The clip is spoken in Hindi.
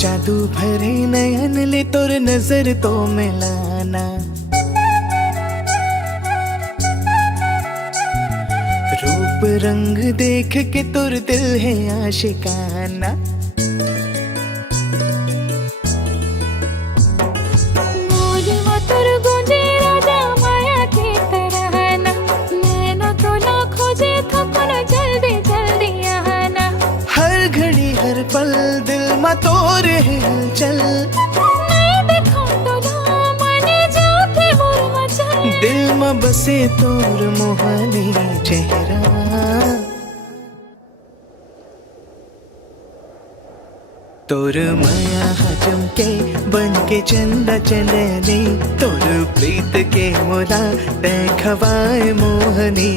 जादू भरे नयन ले तोर नजर तो मिलाना, रूप रंग देख के तोर दिल है आशिकाना। हर घड़ी हर पल दिल मा तोर है हलचल, दिल में बसे तोर मोहनी चेहरा। तोर माया चमके बन के चंदा चलने, तोर प्रीत के मोला देखवाए मोहनी।